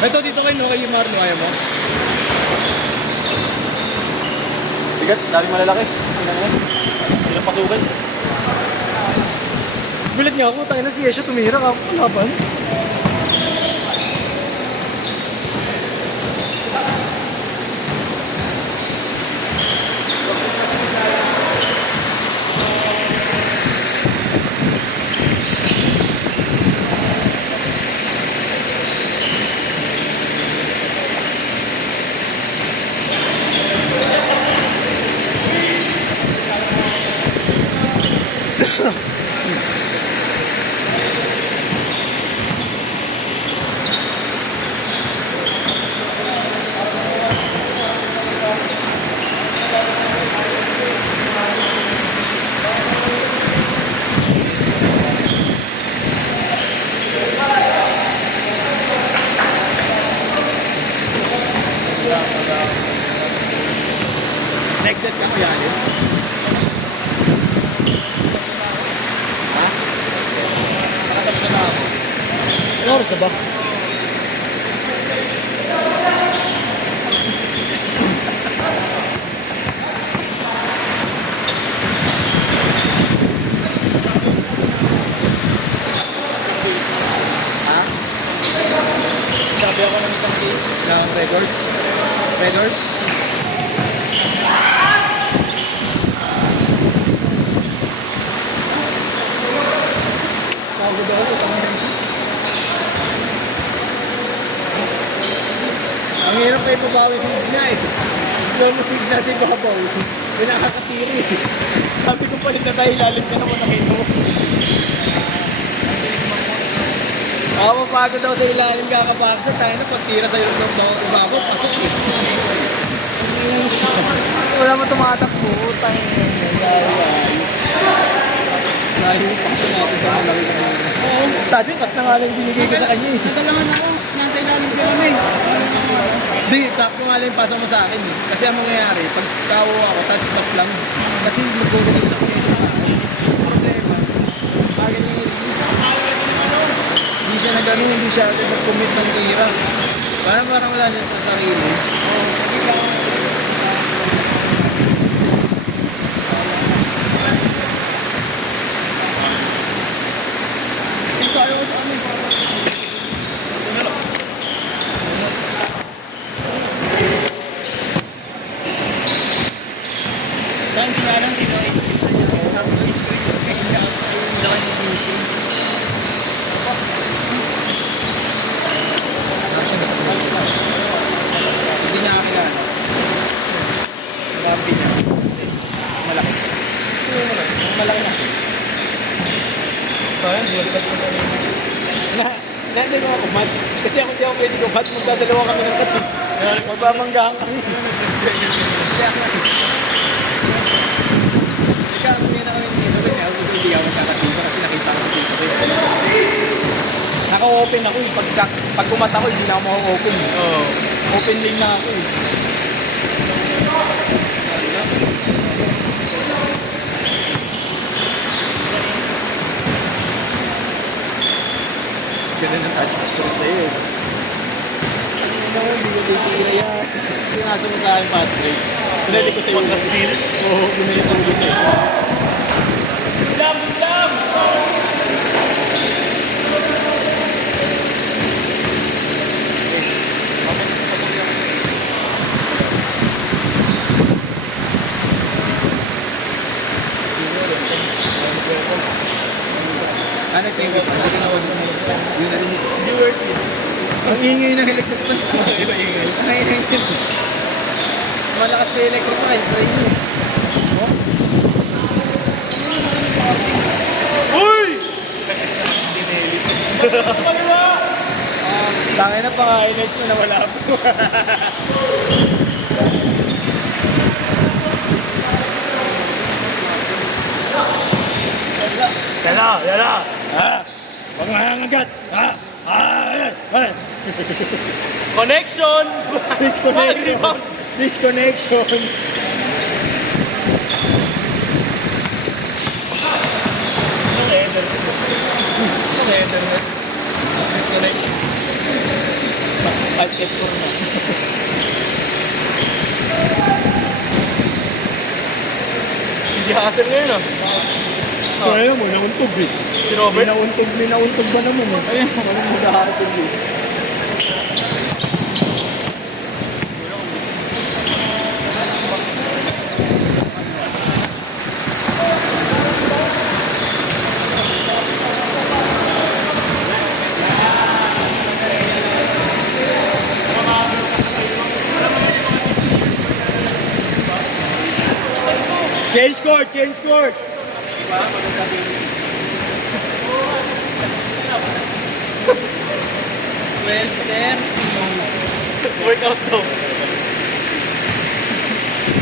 Ito, dito kayo, no? Kay Marno, kaya mo? Bigat, daming malalaki. Ilang pasukan. Gulat niya ako, tayo na si Yesha, tumira ka ako, laban. Next set ka ko yan eh. Ha? Nakatapos na ako. Ano oras na ba? Ha? Sabi ako ng isang case ng Red Horse. Red Horse? Ang hirap kayo pabawi na eh. Slow mo signa si Babaw. Pinakakatiri. Sabi ko palit na tayo ilalim ka naman nakita mo. Ako mapagod daw sa ilalim kakapaksa. Tayo na pagtira sa ilong ng Babaw. Pasok eh. Wala mo tumatakbo. Tayo na. Dahil pasok natin sa malaki ka naman. Oo. Tadi, pas na nga lang binigay ko sa kanya eh. Natalangan ako. Nasa ilalim ka namin. Di, tap ko nga lang yung pasok mo sa akin eh. Kasi ang mangyayari, pag tawo ako, touch pass lang. Kasi magkukulit kasi ngayon sa akin. Problema, bagal niya i-release. Hindi siya nag-ano, hindi siya nag-commit ng tira. Parang wala siya sa sarili. Dahil sinalang dito ay Hindi niya kakilala. Grabe niya. Malaki. Malaki na. Parang buwan pa ito. Nandun ako kumad. Kasi ako di ako pwede kumad. Magdadalawa kami ng kat. Magbabanggahan kami. Kaya ako ikaw, hindi na kami dito. Hindi ako magkakatiba kasi nakita ko sa dito. Naka-open ako eh. Pag kumata ko, hindi na ako maka-open. Oo. Open lane na ako eh. Ganun ang touch stroke sa'yo eh. Hindi ko titira yan. Pinasa mo sa akin fast break. Pinali ko sa'yo. Pagka-steal? Oo, pinali ko ulo sa'yo. Bundam! Bundam! Ano ito yung hindi na wag yun na rin. Hindi worth it. Ang ingay ng electric fan. Iba ingay. Ang ingay ng malakas na electric fan. Try nyo. Uy! Tangay na pang-highlights na nawala po. Yala! Ha? Huwag mahangagat! Ha? Ayan! Connection! Disconnection! Disconnect. Step 4 na. Hindi hassle ngayon ah. Kaya mo, nauntog eh. Si Robert? May nauntog ba naman eh? Ayun. Walang mag-ahasin eh. Change court! Change court! Workout daw.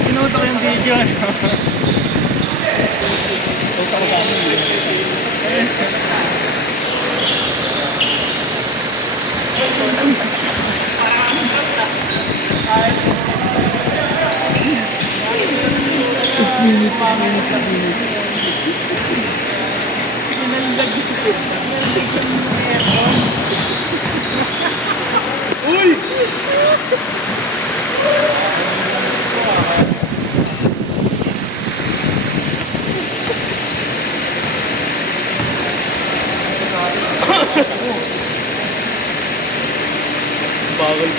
Pinuto ko yung video. Six minutes. Uy! Bawal.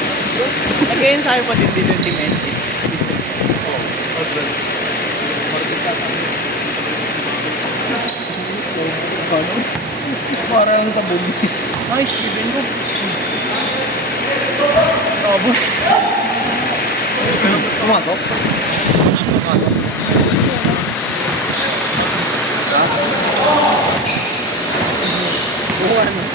Again, sabi pa din dito yung Team SD. Ano? Para yan sa bumi. Ay, Steven ko. Pumasok? Bukuha naman.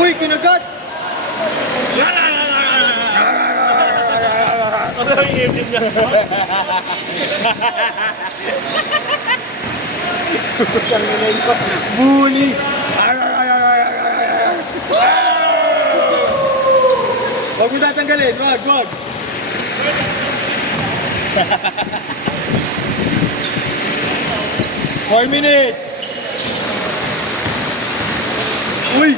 Uy, kinagat! Ano yung evening niya? Bully! Huwag mo tatanggalin, wag. 4 minutes! Uy!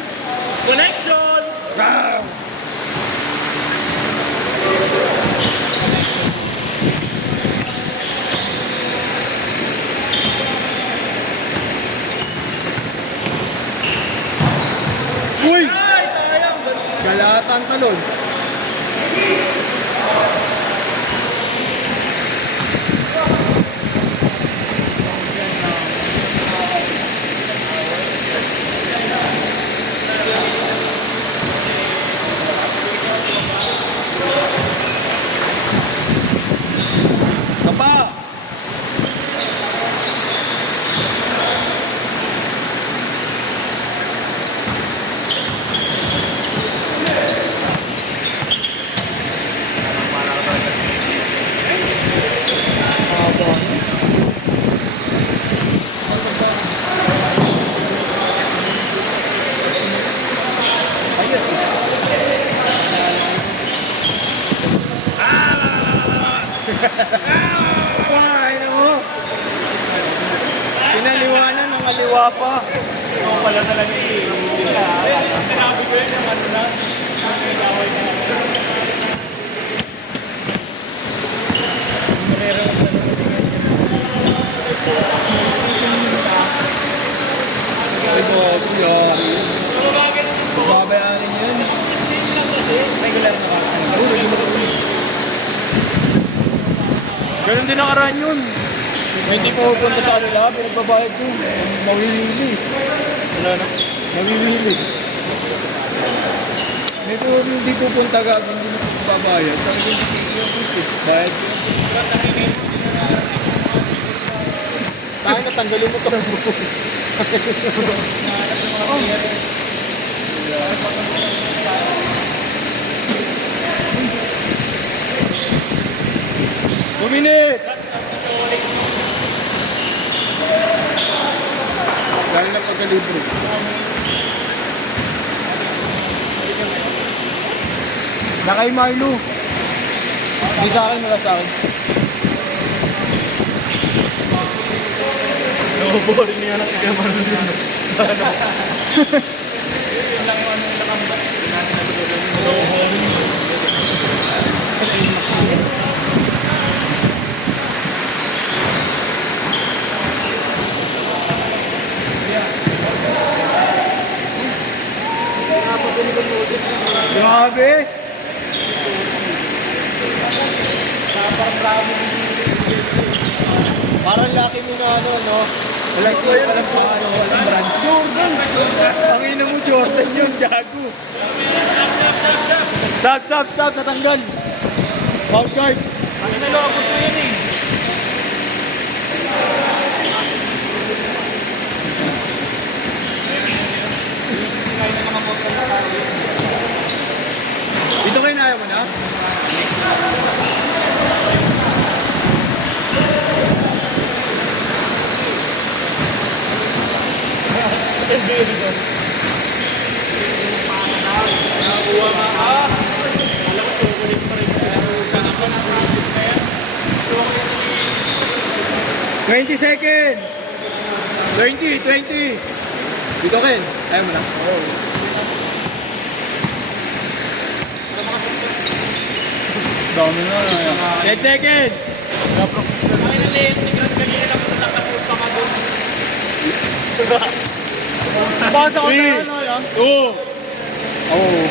Connection! Uy! Galatan talon. Sapa! Why no? Pinaliwanan ng aliwa pa. Ako pala talaga eh. Sinabi ko yun yung ano na. Nagaway na. Ay, bago yari. Babayanin yun. Regular na Ganun din nakaraan yun. May hindi pupunta sa kanila, pinagbabayad ko. Mawiwili. Wala na. Mawiwili. May hindi pupunta ka, hindi mo babayad. Sabi ko, hindi yung pusit. Bayad ko. Saan natanggalin mo ito ng buko? Na kay Marlo. Hindi sa akin, wala sa akin. Boring niya na kaya marunong. Grabe! Parang laki mo na ano, no? Walang siya, walang pa, ano, walang brand. Jordan! Ang ina mo, Jordan yun, gago. Stop, natanggal. Out guard. Ang nalokot ko yun eh. Dito kayo na ayaw mo na? Nakakuha nga ka. Alam ko, kukulit pa rin. Sanapan ang process na yan. 20 seconds! 20! Dito Ken, ayaw mo na? Dami na. 10 seconds! Ay, naliit ni Grant kanina lang kung nakasunod pa ka doon. Basa ko sa 3, ano, 2, oh.